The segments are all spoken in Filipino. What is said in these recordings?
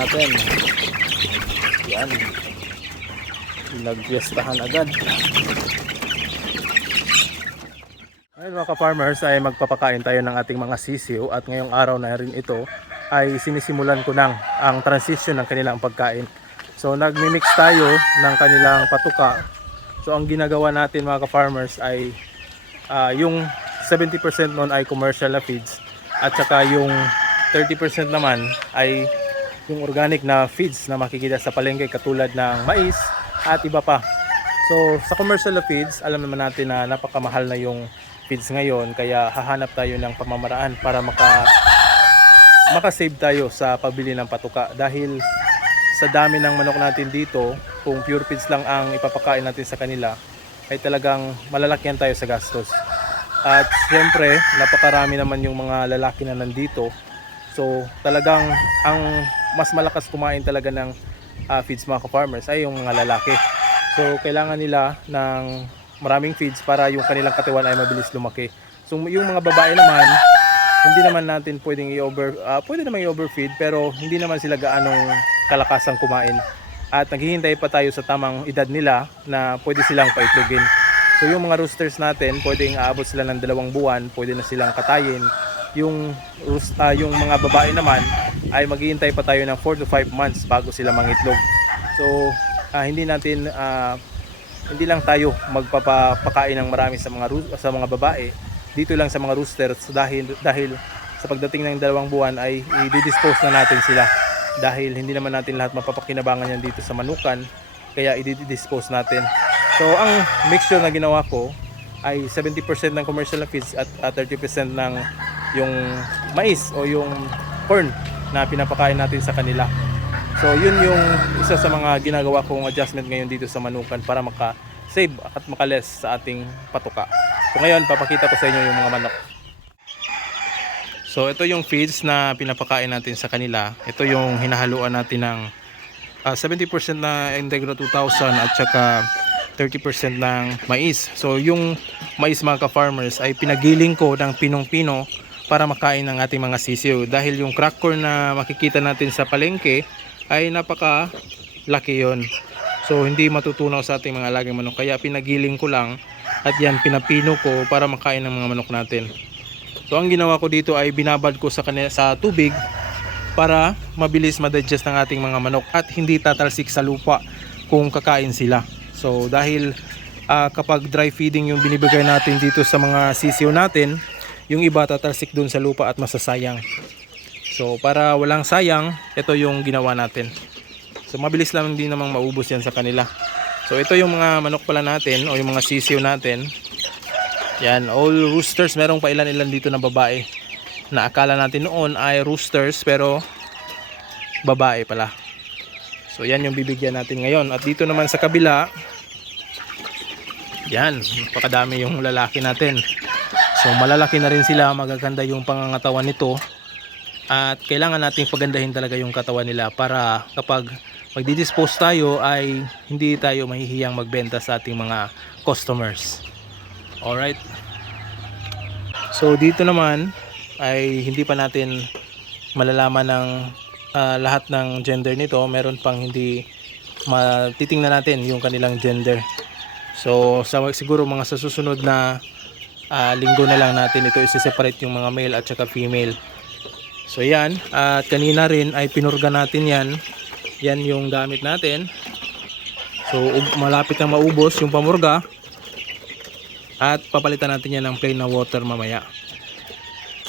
natin. Yan. Nagpiestahan agad. Ayun mga ka-farmers ay magpapakain tayo ng ating mga sisiw at ngayong araw na rin ito ay sinisimulan ko ng ang transition ng kanilang pagkain. So nagmi-mix tayo ng kanilang patuka. So ang ginagawa natin mga ka-farmers ay ah, yung 70% nun ay commercial na feeds at saka yung 30% naman ay yung organic na feeds na makikita sa palengke katulad ng mais at iba pa. So sa commercial na feeds, alam naman natin na napakamahal na yung feeds ngayon kaya hahanap tayo ng pamamaraan para maka makasave tayo sa pabili ng patuka dahil sa dami ng manok natin dito, kung pure feeds lang ang ipapakain natin sa kanila, ay talagang malalakyan tayo sa gastos. At siyempre, napakarami naman yung mga lalaki na nandito. So, talagang ang mas malakas kumain talaga ng ah, feeds mga ka-farmers ay yung mga lalaki. So, kailangan nila ng maraming feeds para yung kanilang katawan ay mabilis lumaki. So, yung mga babae naman, hindi naman natin pwedeng i-over, ah, pwede naman i-overfeed pero hindi naman sila gaanong kalakasang kumain. At naghihintay pa tayo sa tamang edad nila na pwede silang paitlogin. So yung mga roosters natin, pwedeng aabot sila ng dalawang buwan, pwede na silang katayin. Yung, ah, yung mga babae naman ay maghihintay pa tayo ng 4 to 5 months bago sila mangitlog. So ah, hindi natin ah, hindi lang tayo magpapakain ng marami sa mga sa mga babae. Dito lang sa mga roosters dahil dahil sa pagdating ng dalawang buwan ay i-dispose na natin sila. Dahil hindi naman natin lahat mapapakinabangan yan dito sa manukan kaya i-dispose natin. So ang mixture na ginawa ko ay 70% ng commercial na feeds at, at 30% ng yung mais o yung corn na pinapakain natin sa kanila so yun yung isa sa mga ginagawa kong adjustment ngayon dito sa manukan para maka-save at makales sa ating patuka So ngayon, papakita ko sa inyo yung mga manok. So ito yung feeds na pinapakain natin sa kanila. Ito yung hinahaluan natin ng ah, 70% na Integra 2000 at saka 30% ng mais. So yung mais mga ka-farmers ay pinagiling ko ng pinong-pino para makain ng ating mga sisiw. Dahil yung crack corn na makikita natin sa palengke ay napaka laki yon. So hindi matutunaw sa ating mga alagang manok. Kaya pinagiling ko lang at yan pinapino ko para makain ng mga manok natin. So ang ginawa ko dito ay binabad ko sa kanila sa tubig para mabilis ma-digest ng ating mga manok at hindi tatalsik sa lupa kung kakain sila. So dahil ah, kapag dry feeding yung binibigay natin dito sa mga sisiw natin, yung iba tatalsik dun sa lupa at masasayang. So para walang sayang, ito yung ginawa natin. So mabilis lang din namang maubos yan sa kanila. So ito yung mga manok pala natin o yung mga sisiw natin. Yan, all roosters. Merong pa ilan-ilan dito na babae. Na akala natin noon ay roosters pero babae pala. So yan yung bibigyan natin ngayon. At dito naman sa kabila, yan, napakadami yung lalaki natin. So malalaki na rin sila, magaganda yung pangangatawan nito. At kailangan nating pagandahin talaga yung katawan nila para kapag magdi-dispose tayo ay hindi tayo mahihiyang magbenta sa ating mga customers. Alright. So dito naman ay hindi pa natin malalaman ng ah, lahat ng gender nito. Meron pang hindi matitingnan natin yung kanilang gender. So sa siguro mga sa susunod na ah, linggo na lang natin ito isi-separate yung mga male at saka female. So yan, at kanina rin ay pinurga natin yan. Yan yung gamit natin. So malapit na maubos yung pamurga. At papalitan natin yan ng plain na water mamaya.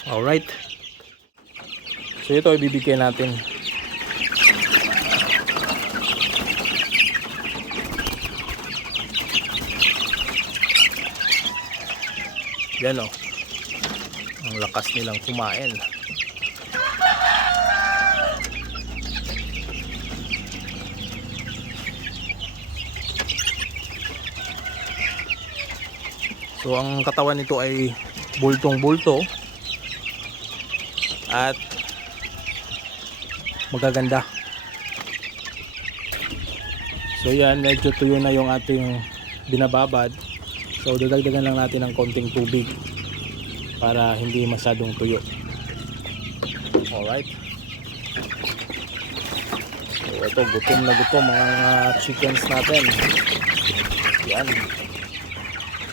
Alright. So ito ibibigay natin. Yan o. Ang lakas nilang kumain. So ang katawan nito ay bultong-bulto at magaganda. So yan, medyo tuyo na yung ating binababad. So dadagdagan lang natin ng konting tubig para hindi masyadong tuyo. Alright. ito, gutom na gutom mga chickens natin. Yan.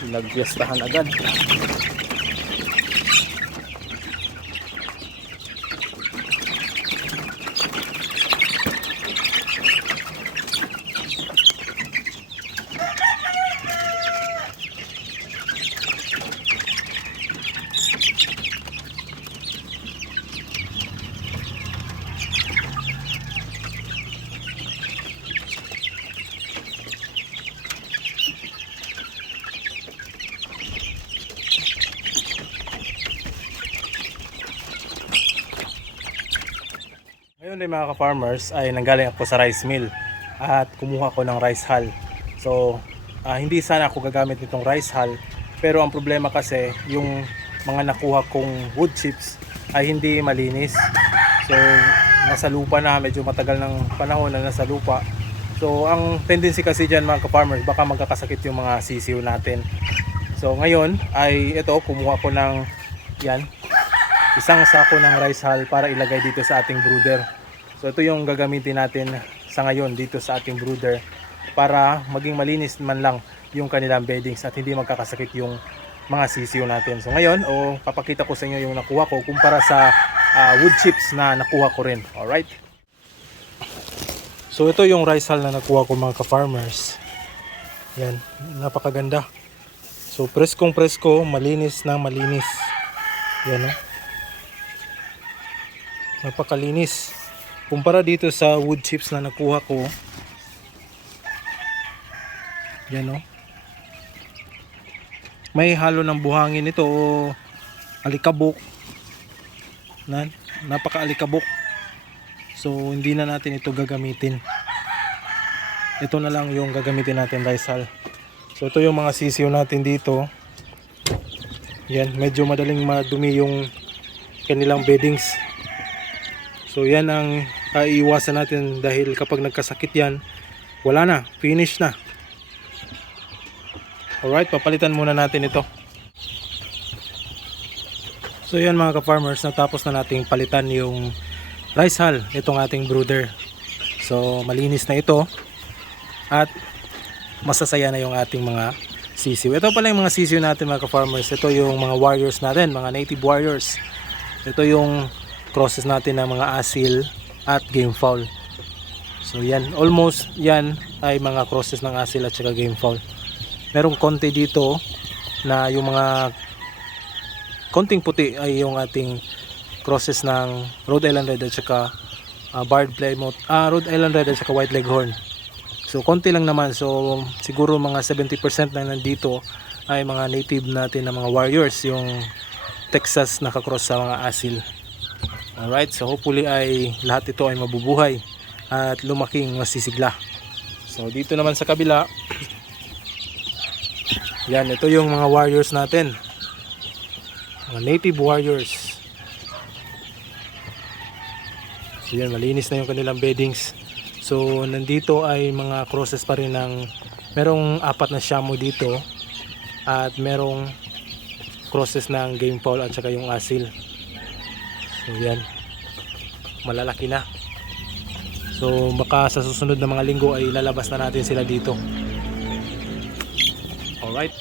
Nagpiestahan agad. Ngayon din mga ka-farmers ay nanggaling ako sa rice mill at kumuha ko ng rice hull. So, ah, hindi sana ako gagamit nitong rice hull pero ang problema kasi yung mga nakuha kong wood chips ay hindi malinis. So, nasa lupa na, medyo matagal ng panahon na nasa lupa. So, ang tendency kasi dyan mga ka-farmers, baka magkakasakit yung mga sisiw natin. So, ngayon ay ito, kumuha ko ng yan, isang sako ng rice hull para ilagay dito sa ating brooder. So ito yung gagamitin natin sa ngayon dito sa ating brooder para maging malinis man lang yung kanilang beddings at hindi magkakasakit yung mga sisiyo natin. So ngayon, o papakita ko sa inyo yung nakuha ko kumpara sa ah, wood chips na nakuha ko rin. Alright? So ito yung rice hull na nakuha ko mga ka-farmers. Yan, napakaganda. So preskong presko, malinis na malinis. Yan oh. Napakalinis. Kumpara dito sa wood chips na nakuha ko. Yan oh. May halo ng buhangin ito o alikabok. Na, napaka-alikabok. So hindi na natin ito gagamitin. Ito na lang yung gagamitin natin hull. So ito yung mga sisiyo natin dito. Yan, medyo madaling madumi yung kanilang beddings. So yan ang aiiwasan natin dahil kapag nagkasakit yan, wala na, finish na. Alright, papalitan muna natin ito. So yan mga ka-farmers, natapos na nating palitan yung rice hull, itong ating brooder. So malinis na ito at masasaya na yung ating mga sisiw. Ito pala yung mga sisiw natin mga ka-farmers. Ito yung mga warriors natin, mga native warriors. Ito yung crosses natin ng mga asil at game fowl. So yan, almost yan ay mga crosses ng asil at saka game fowl. Merong konti dito na yung mga konting puti ay yung ating crosses ng Rhode Island Red at saka uh, Barred Plymouth, ah Rhode Island Red at saka White Leghorn. So konti lang naman. So siguro mga 70% na nandito ay mga native natin na mga warriors, yung Texas nakakross sa mga asil. Alright, so hopefully ay lahat ito ay mabubuhay at lumaking masisigla. So dito naman sa kabila, yan, ito yung mga warriors natin. Mga native warriors. So yan, malinis na yung kanilang beddings. So nandito ay mga crosses pa rin ng merong apat na shamu dito at merong crosses ng game fowl at saka yung asil. So yan. Malalaki na. So baka sa susunod na mga linggo ay lalabas na natin sila dito. Alright.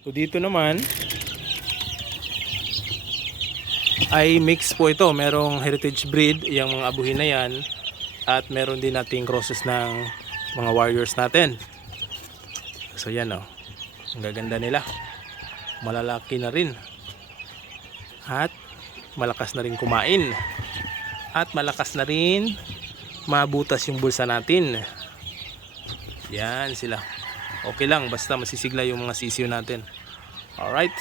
So dito naman ay mix po ito. Merong heritage breed, yung mga abuhin na yan. At meron din nating crosses ng mga warriors natin. So yan o. Oh. Ang gaganda nila. Malalaki na rin. At malakas na rin kumain. At malakas na rin mabutas yung bulsa natin. Yan sila. Okay lang basta masisigla yung mga sisiyo natin. Alright.